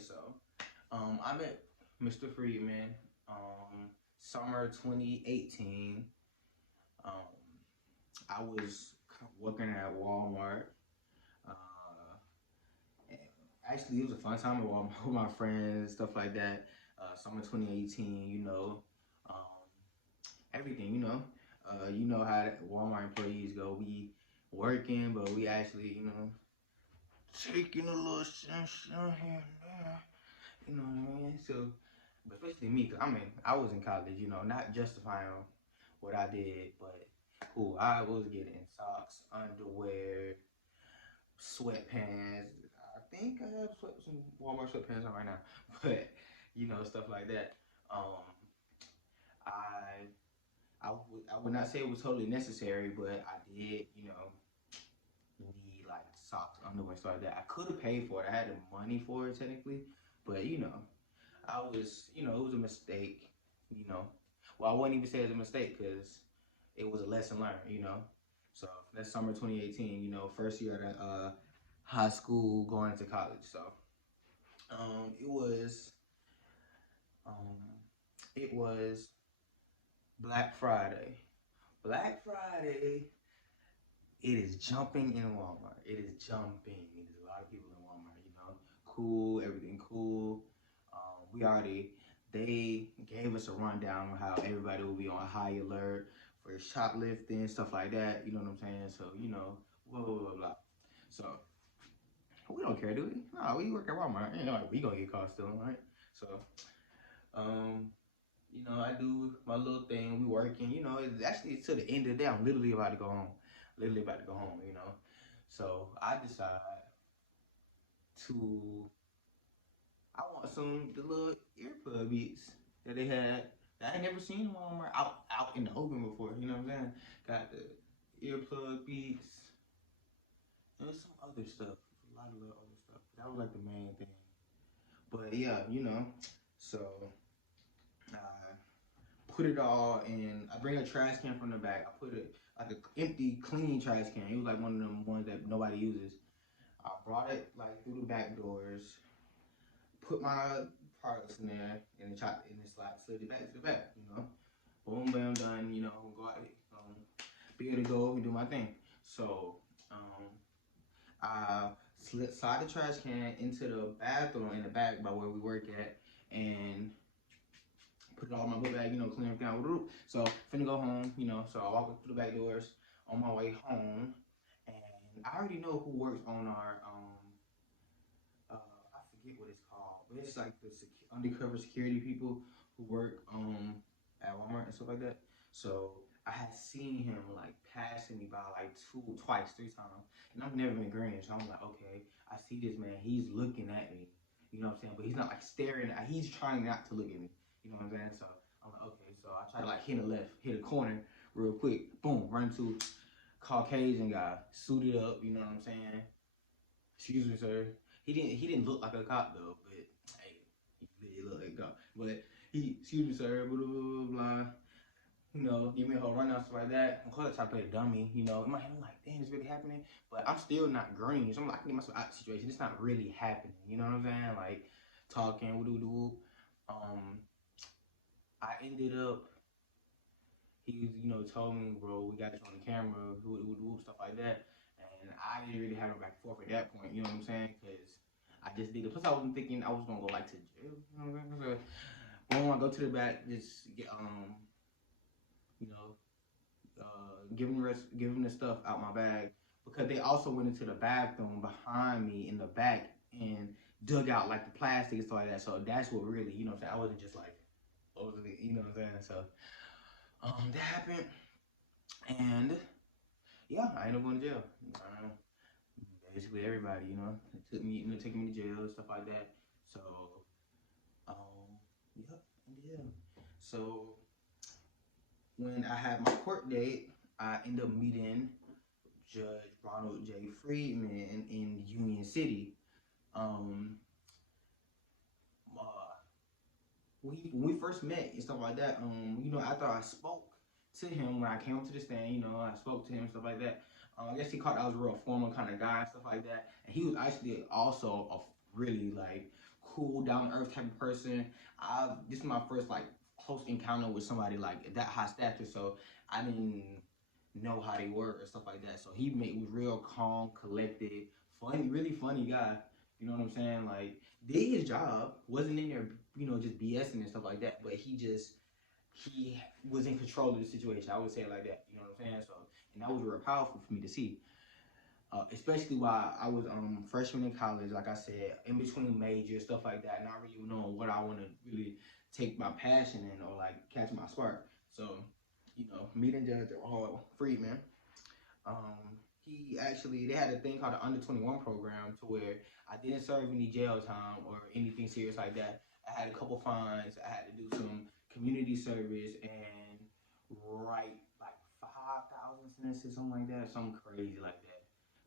so I met Mr. Freeman summer 2018. Um, I was working at Walmart. Uh, and actually, it was a fun time at Walmart with my friends, stuff like that. Summer 2018, um, everything, you know how Walmart employees go. We working, but we actually, taking a little sunshine here and there. You know what I mean? So, but especially me, 'cause I was in college, not justifying what I did, but cool, I was getting socks, underwear, sweatpants. I think I have some Walmart sweatpants on right now, but stuff like that. Um, I I would not say it was totally necessary, but I did, need like socks, underwear, stuff like that. I could have paid for it. I had the money for it technically, but I was, it was a mistake, you know. Well, I wouldn't even say it was a mistake because it was a lesson learned. So that's summer 2018, first year at high school going into college. So it was um, it was Black Friday. Black Friday, it is jumping in Walmart. It is jumping. It is a lot of people in Walmart. Cool, everything cool. They gave us a rundown on how everybody will be on high alert for shoplifting, stuff like that. You know what I'm saying? So, blah, blah, blah, blah. So, we don't care, do we? No, we work at Walmart. Like, we gonna get caught stealing, right? So, um, I do my little thing. We working. It's actually to the end of the day. I'm literally about to go home. Literally about to go home. So I decide to I want the little earplug beats that they had that I ain't never seen in Walmart out in the open before. You know what I'm saying? Got the earplug beats and some other stuff. A lot of little other stuff. That was like the main thing. But yeah, so I put it all in. I bring a trash can from the back. I put it like an empty, clean trash can. It was like one of them ones that nobody uses. I brought it like through the back doors, put my products in there, and in the slot, slid it back to the back. Boom, bam, done. Go out, be able to go and do my thing. So, I slide the trash can into the bathroom in the back by where we work at, and put it all in my book bag, clean everything out. So, finna go home, so I walk through the back doors on my way home, and I already know who works on our I forget what it's called, but it's like the undercover security people who work at Walmart and stuff like that. So I had seen him like passing me by like twice, 3 times, and I've never been green. So I'm like, okay, I see this man. He's looking at me. You know what I'm saying? But he's not like staring. He's trying not to look at me. You know what I'm saying? So I'm like, okay. So I try to like hit a left, hit a corner real quick. Boom, run to Caucasian guy, suited up. You know what I'm saying? Excuse me, sir. He didn't look like a cop though, but hey, he looked like a cop. But excuse me, sir, blah blah blah blah. Give me a whole rundown stuff like that. I'm trying to play the dummy. In my head, I'm like, damn, it's really happening. But I'm still not green, so I'm like, I can get myself out of the situation. It's not really happening. You know what I'm saying? Like talking, woo doo doo. I ended up. He, told me, bro, we got you on the camera, stuff like that. And I didn't really have no back and forth at that point. You know what I'm saying? Because I just did it. Plus, I wasn't thinking I was gonna go like to jail. You know what I'm saying? So, boom, I go to the back, just get you know, give him the stuff out my bag because they also went into the bathroom behind me in the back and dug out like the plastic and stuff like that. So that's what really, what I'm saying. I wasn't just like, overly, what I'm saying. So that happened, and yeah, I ended up going to jail. Basically everybody, taking me to jail and stuff like that. So, yep, yeah. So when I had my court date, I ended up meeting Judge Ronald J. Freeman in Union City. Uh, when we first met and stuff like that, after I spoke to him when I came up to the stand, I spoke to him and stuff like that. I guess he caught I was a real formal kind of guy and stuff like that. And he was actually also a really like cool, down to earth type of person. This is my first like close encounter with somebody like that high stature, so I didn't know how they were and stuff like that. So was real calm, collected, funny, really funny guy. You know what I'm saying? Like did his job, wasn't in there, just BSing and stuff like that. But he was in control of the situation. I would say it like that. You know what I'm saying? So and that was real powerful for me to see. Especially while I was freshman in college, like I said, in between majors, stuff like that, not really knowing what I want to really take my passion in or like catch my spark. So, meeting Judge Freeman, they had a thing called the Under 21 program to where I didn't serve any jail time or anything serious like that. I had a couple fines. I had to do some community service and write like 5,000 sentences, something like that, something crazy like that.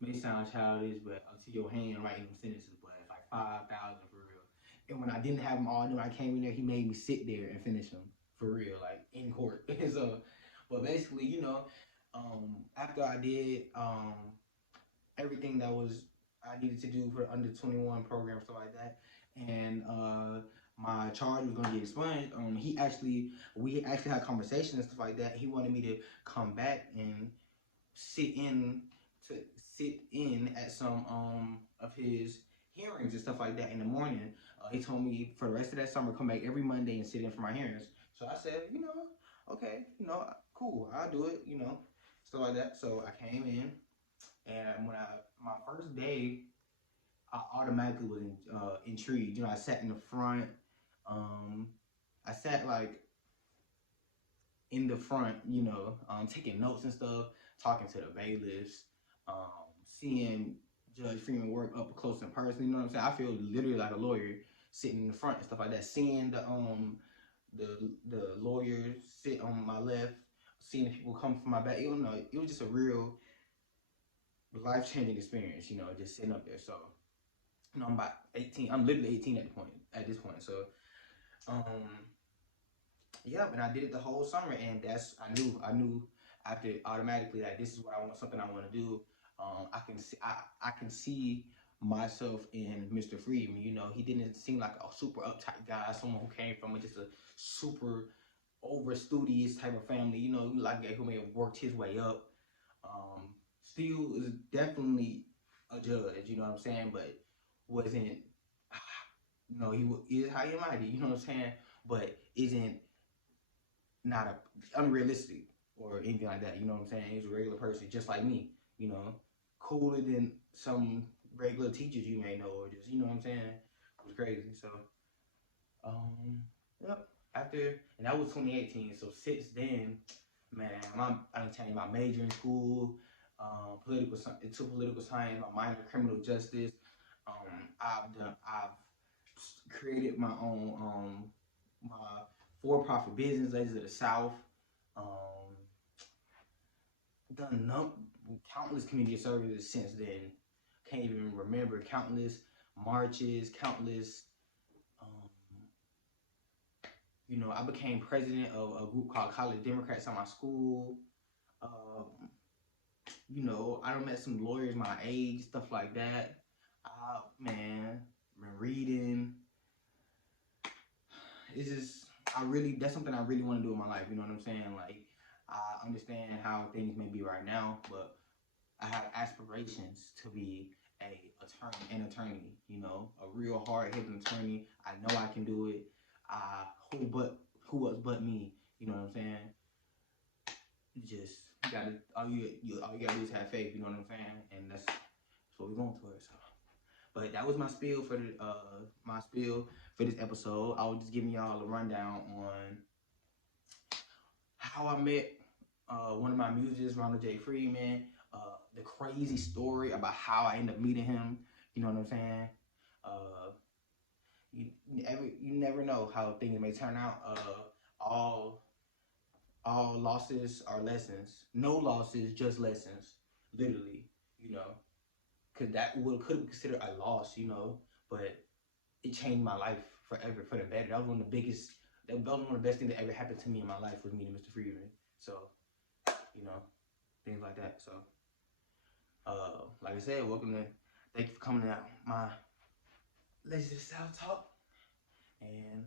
May sound childish, but to your hand writing them sentences, but it's like 5,000 for real. And when I didn't have them all done, I came in there, he made me sit there and finish them for real, like in court. So, but basically, after I did everything that was I needed to do for the under 21 program, stuff like that, and my charge was gonna get expunged. We actually had conversations and stuff like that. He wanted me to come back and sit in at some of his hearings and stuff like that in the morning. He told me for the rest of that summer come back every Monday and sit in for my hearings. So I said, okay, cool, I'll do it, stuff like that. So I came in, and my first day, I automatically was intrigued. I sat in the front. I sat like in the front, taking notes and stuff, talking to the bailiffs, seeing Judge Freeman work up close in person. You know what I'm saying? I feel literally like a lawyer sitting in the front and stuff like that. Seeing the lawyers sit on my left, seeing the people come from my back. It was just a real life-changing experience. Just sitting up there. So, I'm about 18. I'm literally 18 at this point. So, yeah, and I did it the whole summer, and I knew after automatically that this is what I want, something I want to do. I can see myself in Mr. Freeman. He didn't seem like a super uptight guy, someone who came from just a super over studious type of family. Like who may have worked his way up. Still is definitely a judge. You know what I'm saying, but wasn't. He is high and mighty. You know what I'm saying, but isn't not unrealistic or anything like that. You know what I'm saying? He's a regular person, just like me. Cooler than some regular teachers you may know, or just what I'm saying. It was crazy. So, yep. And that was 2018. So since then, man, I'm telling you, my major in school, political science, my minor in criminal justice. I've created my own my for-profit business, Ladies of the South. Done countless community services since then. Can't even remember. Countless marches, countless. I became president of a group called College Democrats at my school. I done met some lawyers my age, stuff like that. Man, been reading. It's just that's something I really want to do in my life. You know what I'm saying? Like, I understand how things may be right now, but I have aspirations to be an attorney. A real hard-hitting attorney. I know I can do it. Who else but me? You know what I'm saying? All you gotta do is have faith. You know what I'm saying? And that's what we're going towards. So. But that was my spiel for this episode. I was just giving y'all a rundown on how I met one of my muses, Ronald J. Freeman. The crazy story about how I ended up meeting him. You know what I'm saying? You never know how things may turn out. All losses are lessons. No losses, just lessons. Literally, because that could have considered a loss, but it changed my life forever for the better. That was one of the best things that ever happened to me in my life was meeting Mr. Freeman. So, things like that. So, like I said, thank you for coming out my let's just South talk, and